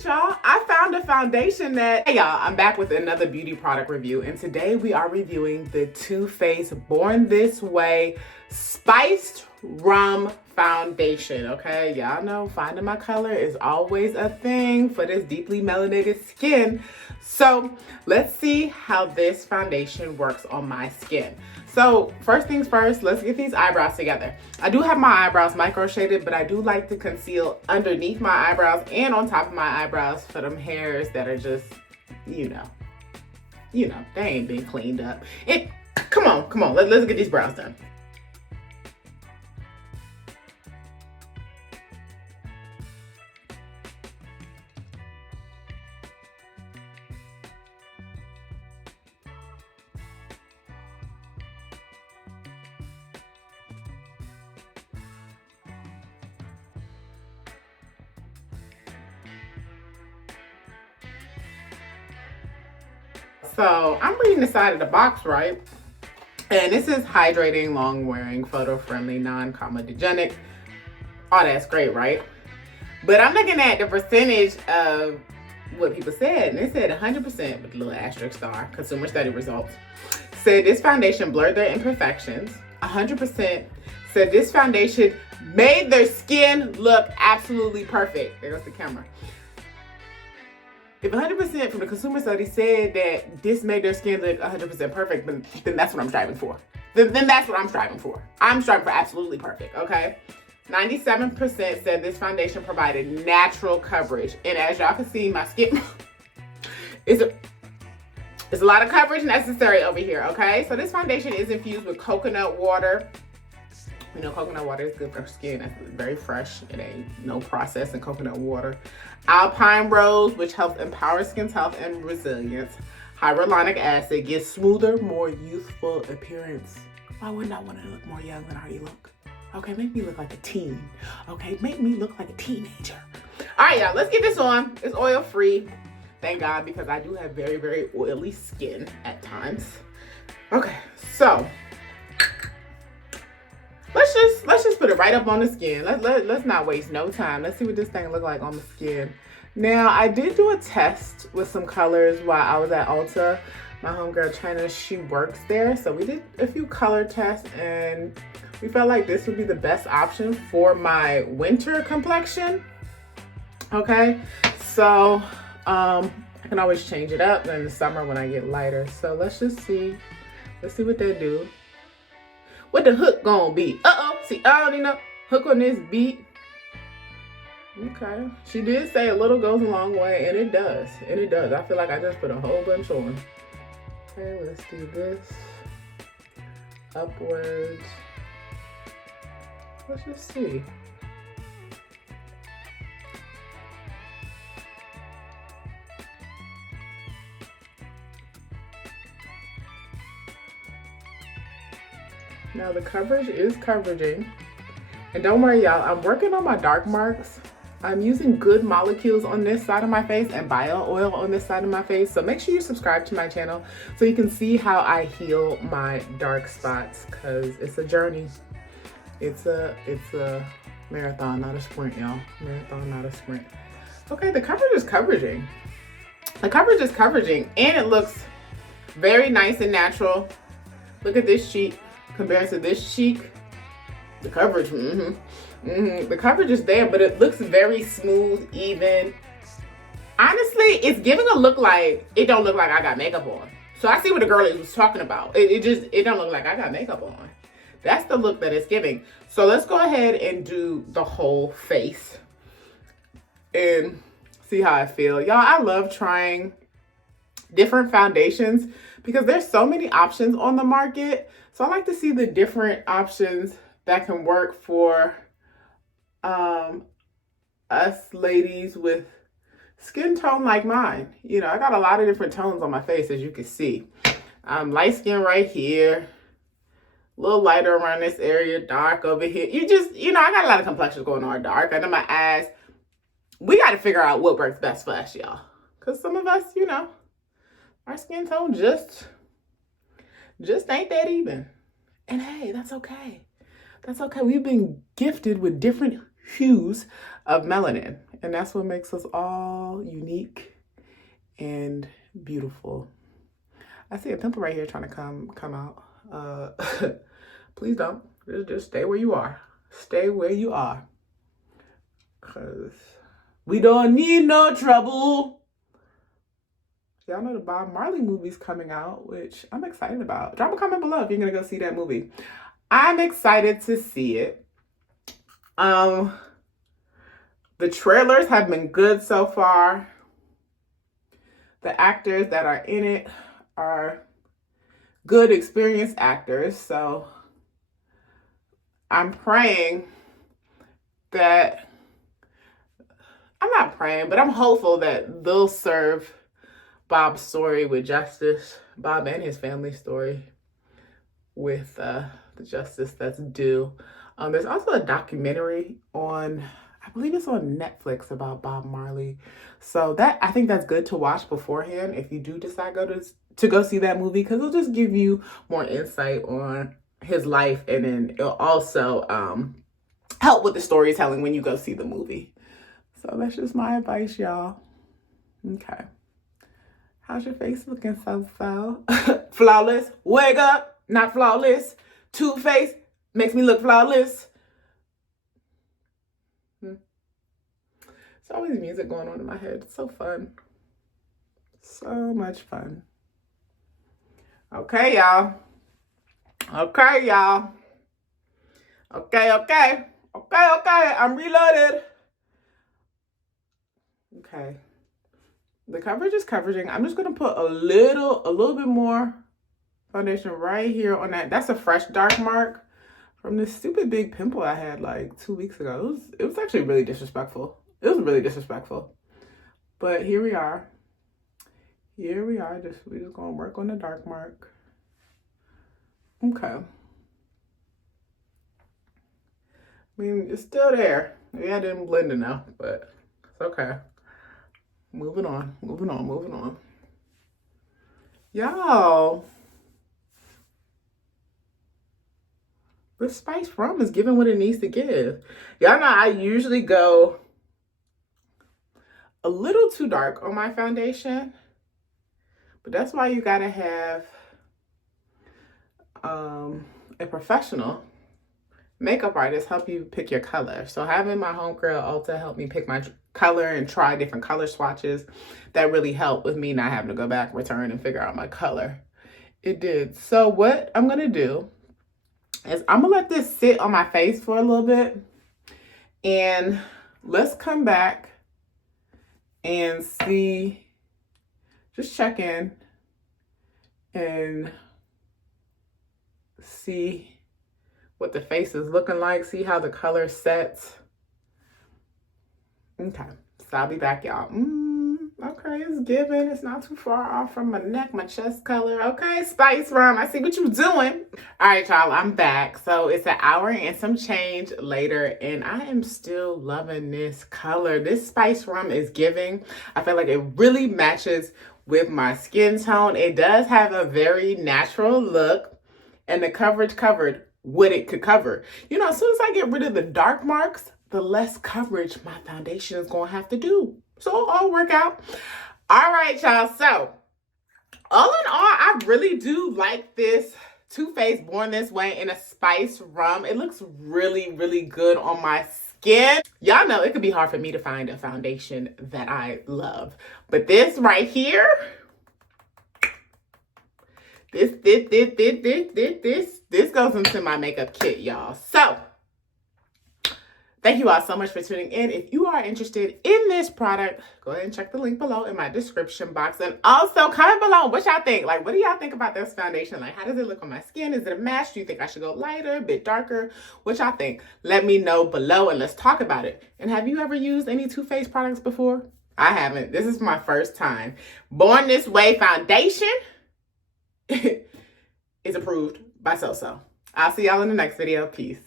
it, y'all. I found a foundation that, hey y'all, I'm back with another beauty product review, and today we are reviewing the Too Faced Born This Way Spiced Rum Foundation, okay? Y'all know finding my color is always a thing for this deeply melanated skin. So let's see how this foundation works on my skin. So first things first, let's get these eyebrows together. I do have my eyebrows micro shaded, but I do like to conceal underneath my eyebrows and on top of my eyebrows for them hairs that are just, you know, they ain't been cleaned up. Come on, let's get these brows done. So I'm reading the side of the box, right? And this is hydrating, long-wearing, photo-friendly, non-comedogenic. Oh, that's great, right? But I'm looking at the percentage of what people said, and they said 100% with a little asterisk star. Consumer study results said this foundation blurred their imperfections. 100% said this foundation made their skin look absolutely perfect. There goes the camera. If 100% from the consumer study said that this made their skin look 100% perfect, then that's what I'm striving for. Then that's what I'm striving for. I'm striving for absolutely perfect, okay? 97% said this foundation provided natural coverage. And as y'all can see, my skin is a lot of coverage necessary over here, okay? So this foundation is infused with coconut water. You know, coconut water is good for skin. It's very fresh. It ain't no process in coconut water. Alpine rose, which helps empower skin's health and resilience. Hyaluronic acid gives smoother, more youthful appearance. Why wouldn't I want to look more young than I already look? Okay, make me look like a teen. Okay, make me look like a teenager. All right, y'all, let's get this on. It's oil free. Thank God, because I do have very, very oily skin at times. Okay, so let's just put it right up on the skin. Let's not waste no time. Let's see what this thing look like on the skin. Now, I did do a test with some colors while I was at Ulta. My homegirl China, she works there. So we did a few color tests and we felt like this would be the best option for my winter complexion. Okay, so I can always change it up in the summer when I get lighter. So let's just see. Let's see what they do. What the hook gonna be? See, I don't even know. Hook on this beat. Okay. She did say a little goes a long way, and it does. And it does. I feel like I just put a whole bunch on. Okay, let's do this. Upwards. Let's just see. Now the coverage is coveraging. And don't worry y'all, I'm working on my dark marks. I'm using good molecules on this side of my face and bio oil on this side of my face. So make sure you subscribe to my channel so you can see how I heal my dark spots, because it's a journey. It's a marathon, not a sprint, y'all. Marathon, not a sprint. Okay, the coverage is coveraging. The coverage is coveraging and it looks very nice and natural. Look at this cheek compared to this cheek. The coverage, the coverage is there, but it looks very smooth, even. Honestly, it's giving a look like, it don't look like I got makeup on. So I see what the girl was talking about. It don't look like I got makeup on. That's the look that it's giving. So let's go ahead and do the whole face and see how I feel. Y'all, I love trying different foundations because there's so many options on the market. So I like to see the different options that can work for us ladies with skin tone like mine. You know, I got a lot of different tones on my face, as you can see. I'm light skin right here, a little lighter around this area, dark over here. I got a lot of complexions going on, dark under my eyes. We got to figure out what works best for us, y'all. Because some of us, our skin tone just ain't that even. And hey, that's okay. That's okay. We've been gifted with different hues of melanin. And that's what makes us all unique and beautiful. I see a pimple right here trying to come out. Please don't. Just stay where you are. Stay where you are. Because we don't need no trouble. Y'all know the Bob Marley movie's coming out, which I'm excited about. Drop a comment below if you're going to go see that movie. I'm excited to see it. The trailers have been good so far. The actors that are in it are good, experienced actors. So I'm praying that, I'm not praying, but I'm hopeful that they'll serve Bob's story with justice, Bob and his family's story with the justice that's due. There's also a documentary on, I believe it's on Netflix, about Bob Marley. So that, I think that's good to watch beforehand if you do decide to go see that movie, because it'll just give you more insight on his life, and then it'll also help with the storytelling when you go see the movie. So that's just my advice, y'all. Okay. How's your face looking, so? Flawless. Wake up. Not flawless. Two-Face makes me look flawless. There's always music going on in my head. It's so fun. So much fun. Okay, y'all. Okay, y'all. Okay. I'm reloaded. Okay. The coverage is coveraging. I'm just gonna put a little bit more foundation right here on that. That's a fresh dark mark from this stupid big pimple I had like 2 weeks ago. It was actually really disrespectful. It was really disrespectful. But here we are. We're just gonna work on the dark mark. Okay. I mean, it's still there. Maybe I didn't blend enough, but it's okay. Moving on. Y'all, this spice rum is giving what it needs to give. Y'all know I usually go a little too dark on my foundation, but that's why you gotta have a professional makeup artist help you pick your color. So having my homegirl Ulta help me pick my color and try different color swatches, that really helped with me not having to go back, return, and figure out my color. It did. So what I'm gonna do is I'm gonna let this sit on my face for a little bit, and let's come back and see, just check in and see what the face is looking like, see how the color sets. Okay, so I'll be back, y'all. Okay, it's giving. It's not too far off from my neck, my chest color. Okay, spice rum. I see what you're doing. All right, y'all, I'm back. So it's an hour and some change later, and I am still loving this color. This spice rum is giving. I feel like it really matches with my skin tone. It does have a very natural look, and the coverage covered what it could cover. You know, as soon as I get rid of the dark marks, the less coverage my foundation is going to have to do. So it'll all work out. All right, y'all. So all in all, I really do like this Too Faced Born This Way in a spice rum. It looks really, really good on my skin. Y'all know it could be hard for me to find a foundation that I love. But this right here, this goes into my makeup kit, y'all. So thank you all so much for tuning in. If you are interested in this product, go ahead and check the link below in my description box. And also comment below what y'all think. Like, what do y'all think about this foundation? Like, how does it look on my skin? Is it a match? Do you think I should go lighter, a bit darker? What y'all think? Let me know below and let's talk about it. And have you ever used any Too Faced products before? I haven't. This is my first time. Born This Way foundation is approved by So. I'll see y'all in the next video. Peace.